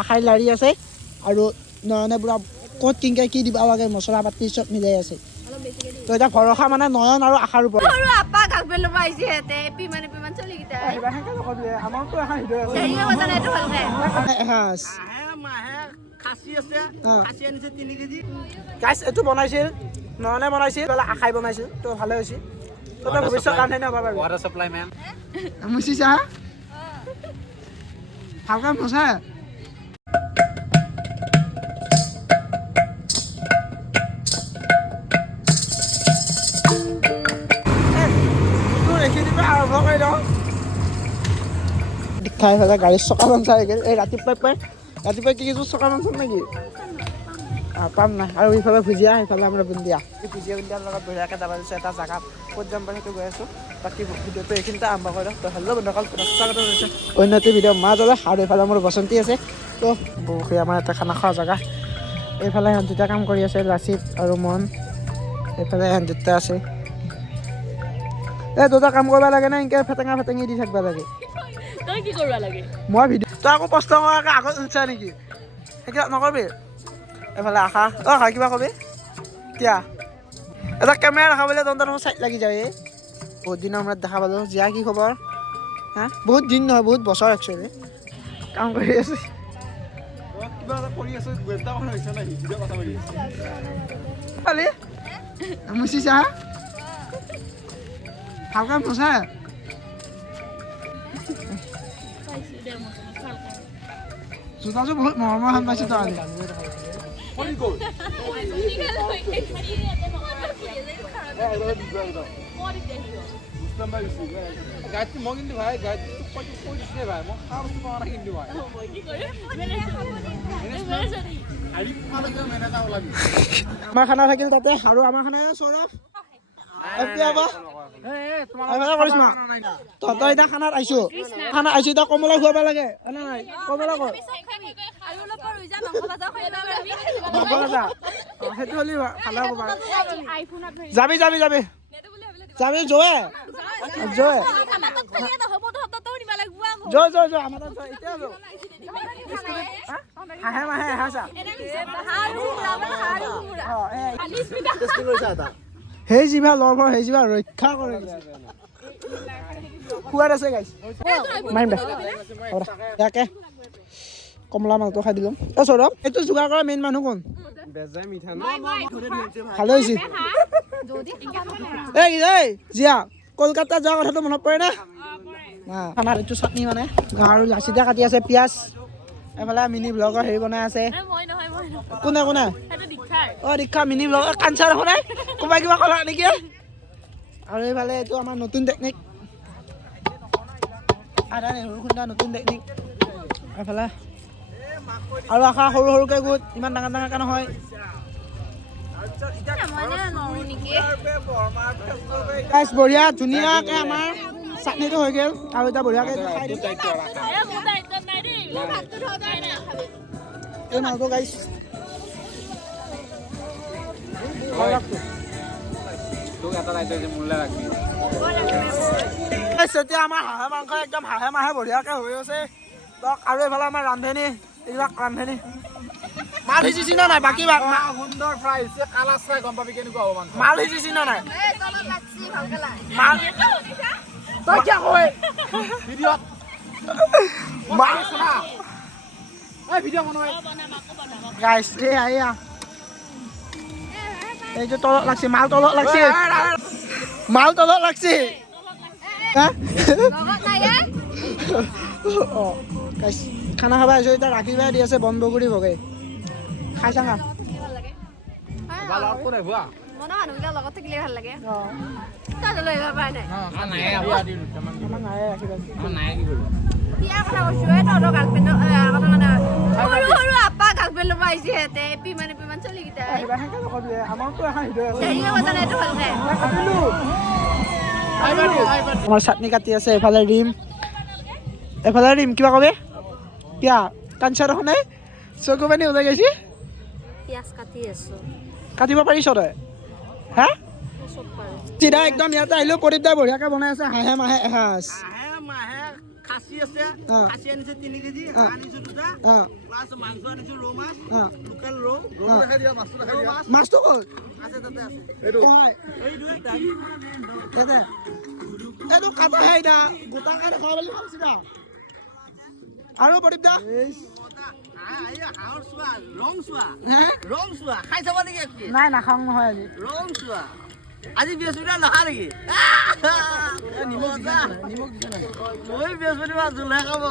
আখাই লাৰি আছে আৰু নয়নে পুৰা ক'ত কিনকে কি দিব লাগে মছলা পাতি চব মিলাই আছে তো এটা ভৰসা মানে নয়ন আৰু আশাৰ ওপৰত আৰু আপা গাকবে লবা আইছে হেতে এপি মানে পিমান চলি গিতা এবাৰ হেকে নকবি আমাৰতো এখন ভিডিঅ' আছে হেৰি বজান এটো ভালকে এহাস মাহে খাচী আছে খাচী আনিছে 3 কেজি গাইছ এটো বনাইছিল নয়নে বনাইছিল বলা আখাই বনাইছিল তো ভালে হৈছে তো ভৱিষ্যত ৰান্ধনি হ'ব পাৰিবি ওয়াটাৰ সাপ্লাই ম্যান মুছিছা ভালকে মুছা খাই ফেলে গাড়ীৰ চকা পামচাৰ হৈ গ'ল এই ৰাতিপুৱাই কি কিছু চকা পামচাৰ নেকি পাম নাই আৰু ইফালে ভুজিয়া সেইফালে আমাৰ বুন্দিয়া এই ভুজিয়া বুন্দিয়াৰ লগত বঢ়িয়াকৈ যাব দিছোঁ এটা জেগাত ক'ত যাম বাৰু সেইটো গৈ আছোঁ বাকী ভিডিঅ'টো এইখিনিতে আৰম্ভ কৰি দিওঁ তো হেল্ল' বন্ধুসকল স্বাগতম জনাইছোঁ অন্য এটা ভিডিঅ' মাজলৈ আৰু এইফালে মোৰ বসন্তী আছে তো বহু আমাৰ এটা খানা খোৱা জেগা এইফালে সিহঁত দুটা কাম কৰি আছে লাচিত আৰু মন এইফালে সিহঁত দুটা আছে এই দুটা কাম কৰিব লাগে নে এনেকৈ ফেটেঙি দি থাকিব লাগে তই কি কৰবা লাগে মই ভিডিঅ' তই আকৌ প্ৰশ্ন কৰাকৈ আগত উঠছা নেকি সেইবিলাক নকৰবি এইফালে আশা আশা কিবা কবি এতিয়া এটা কেমেৰা দেখাবলৈ তহঁতৰ মোৰ চাইড লাগি যায় বহুত দিনৰ মূৰত দেখা পালোঁ জীয়া কি খবৰ হা বহুত দিন নহয় বহুত বছৰ একচুৱেলি কাম কৰি আছে কিবা এটা কৰি আছে বেটা কথা হৈছে না ভিডিঅ' কথা কৰি আছে পালি মুচিছা ভালকে মুচা জোতাযোৰ বহুত মৰমৰ হাত পাইছোঁ তই কৰি গ'ল গাড়ীটো মই কিন্তু ভাই গাড়ীটো কৈ দিছিলে ভাই মই খাওঁ বস্তু পোৱা নাই কিন্তু ভাই আমাৰ খানা থাকিল তাতে আৰু আমাৰ খানা সৌৰভ তহঁতৰ এতিয়া খানাত আহিছো এতিয়া কমলা খুৱাব লাগে নাই কমলা কৰ সেইটো হ'লে ভালে হ'ব বাৰু যাবি জয়ে আমাৰ তাত এতিয়া হাঁহে মাহে এহাঁচা সেই জিভা লৰভৰ সেই জিভা ৰক্ষা কৰে খোৱাত আছে গাইছ মাৰিম দে ইয়াকে কমলা মালটো খাই দিলোঁ অ সৌৰভ এইটো যোগাৰ কৰা মেইন মানুহ কোন ভালে হৈছে এই জিয়া কলকাতা যোৱা কথাটো মনত পৰে নে খানাত এইটো চাটনি মানে আৰু লাচিটা কাটি আছে পিঁয়াজ এইফালে মিনি ব্লগৰ হেৰি বনাই আছে কোনে অ দীক্ষা মিনি ব্লগ কাঞ্চাৰ দেখোন নাই কোনোবাই কিবা ক'লা নেকি আৰু এইফালে এইটো আমাৰ নতুন টেকনিক আদা নেহৰু খুন্দা নতুন টেকনিক এইফালে আৰু আশা সৰুকৈ গোট ইমান ডাঙৰকৈ নহয় বঢ়িয়া ধুনীয়াকৈ আমাৰ চাটনিটো হৈ গ'ল আৰু এতিয়া বঢ়িয়াকৈ খাই দিম এই মালটো গাইছ এতিয়া আমাৰ হাঁহে মাংস একদম হাঁহে মাহে বঢ়িয়াকৈ হৈ আছে আৰু এইফালে আমাৰ ৰান্ধনি এইবিলাক ৰান্ধনি মাল সিজিছি না নাই বাকী সুন্দৰ ফ্ৰাই হৈছে কালাৰ চাই গম পাবি কেনেকুৱা হ'ব মাংস মাল সিজিছি না নাই মাল তই কিয় কয় ভিডিঅ'ত ভিডিঅ' বনাই গাইছ এয়া এই যে তলত লাগছে মাল তলত লাগছে অঁ গাইছ খানা খাব আহিছোঁ এতিয়া ৰাতিপুৱাই দি আছে বন বগুৰি বগে খাই চাঙা লগত থাকিলে ভাল লাগে আপা গাকবে লবা আইছে হেতে এপি মানে পিমান চলি গিতা আমাৰতো এখন ভিডিঅ' আছে হেৰি বজান এটো ভালকে আমাৰ চাটনি কাটি আছে এইফালে কিবা কবি কিয়া কাঞ্চাৰ দেখোন নাই চকু পানী ওলাই গৈছে পিয়াজ কাটি আছো কাটিব পাৰিছ তই হা চিধা একদম ইয়াতে আহিলোঁ প্ৰদীপ দাই বঢ়িয়াকৈ বনাই আছে হাঁহে মাহে এসাঁজ খাচী আছে খাচী আনিছো 3 কেজি আনিছো 2টা প্লাছ মাংস আনিছো ৰৌ মাছ লোকেল ৰৌ দেখাই দিয়া মাছটো দেখাই দিয়া মাছটো ক'ত আছে তাতে আছে এইটো এইটো কাটা হেইটা গোটা কাটা খাব বুলি ভাবিছি দা আৰু প্ৰদীপ দা হাঁহৰ চোৱা ৰং চোৱা খাই চাব নেকি নাই নাখাওঁ নহয় আজি ৰং চোৱা আজি বৃহস্পতিবাৰ নহা নেকি নিমখ দিছা নাই মই বৃহস্পতিবাৰ জোলহে খাব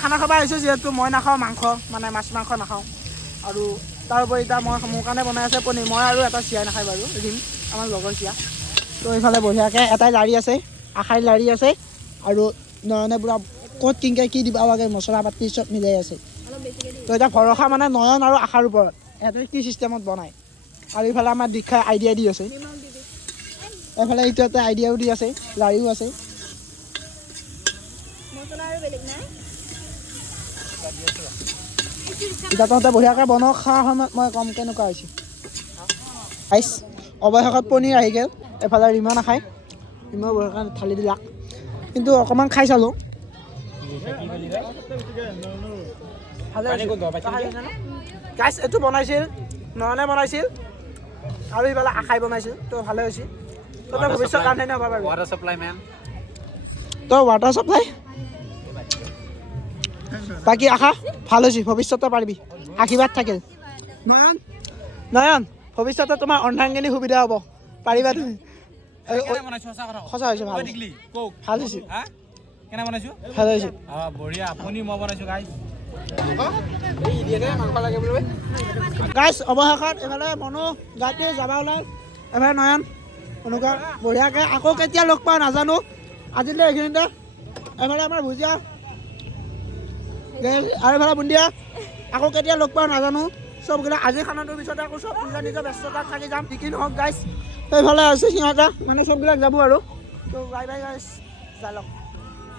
খানা খাব আহিছোঁ যিহেতু মই নাখাওঁ মাংস মানে মাছ মাংস নাখাওঁ আৰু তাৰ উপৰি এতিয়া মই মোৰ কাৰণে বনাই আছে পনীৰ মই আৰু এটা চিৰাই নাখায় বাৰু ৰিম আমাৰ লগৰ চিৰা তো এইফালে বঢ়িয়াকৈ এটাই লাৰি আছে আশাই লাৰি আছে আৰু নয়নে পুৰা ক'ত কিনকে কি দিব লাগে মছলা পাতি চব মিলাই আছে তো এতিয়া ভৰসা মানে নয়ন আৰু আশাৰ ওপৰত সিহঁতে কি চিষ্টেমত বনায় আৰু ইফালে আমাৰ দীক্ষাই আইডিয়া দি আছে এইফালে এইটো এটা আইডিয়াও দি আছে লাৰিও আছে এতিয়া তহঁতে বঢ়িয়াকৈ বনাওঁ খোৱা সময়ত মই কম কেনেকুৱা হৈছে আইচ অৱশেষত পনীৰ আহি গ'ল এফালে ৰিমা নাখায় ৰিমা বঢ়িয়াকৈ ঢালি দিলাক কিন্তু অকণমান খাই চালোঁ গাইছ এইটো বনাইছিল নয়নে বনাইছিল আৰু ইফালে আশাই বনাইছিল তো ভালে হৈছে তই ভৱিষ্যত কাৰণে নহ'ব বাৰু ৱাটাৰ চাপ্লাই মেন তই ৱাটাৰ চাপ্লাই বাকী আশা ভাল হৈছে ভৱিষ্যতে পাৰিবি আশীৰ্বাদ থাকিল নয়ন নয়ন ভৱিষ্যতে তোমাৰ অৰ্ধাংগিনী সুবিধা হ'ব পাৰিবা তুমি সঁচা হৈছে ভাল ভাল হৈছে কেনে বনাইছো ভাল হৈছে বঢ়িয়া আপুনি মই বনাইছো গাইছ গাইছ অৱশেষত এইফালে মনো গাঁতি যাবা ওলাল এইফালে নয়ন এনেকুৱা বঢ়িয়াকৈ আকৌ কেতিয়া লগ পাওঁ নাজানো আজিলৈ এইখিনিতে এইফালে আমাৰ ভুজিয়া আৰু এইফালে বুন্দিয়া আকৌ কেতিয়া লগ পাওঁ নাজানো চববিলাক আজি খানাটোৰ পিছতে আকৌ চব নিজৰ নিজৰ ব্যস্ততাত থাকি যাম কি নহওক গাইছ সেইফালে আছে সিহঁতে মানে চববিলাক যাব আৰু তো বাই বাই গাইছ যাই লওক